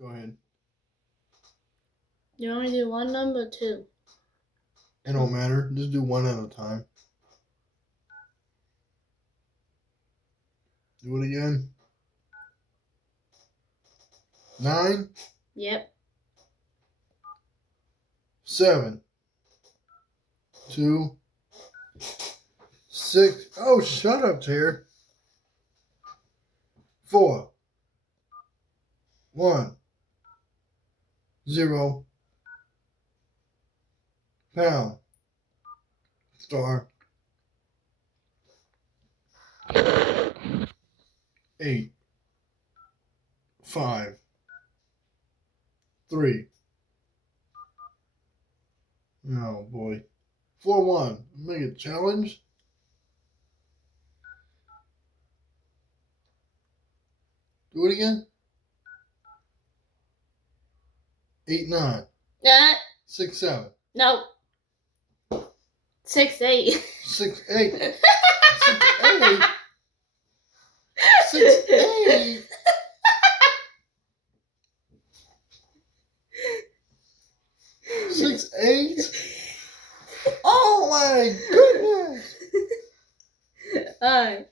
Go ahead. You want me to do one number or two? It don't matter. Just do one at a time. Do it again. 9. Yep. 7. 2. 6. Oh, shut up, Terry. 4. 1. 0. Pound. Star. 8. 5. 3. Oh boy. 4 1. Make a challenge. Do it again. 8 9. 6 7. No. 6 8. 6 8. 6 8. 6 8. 6 8. Oh my goodness. Alright.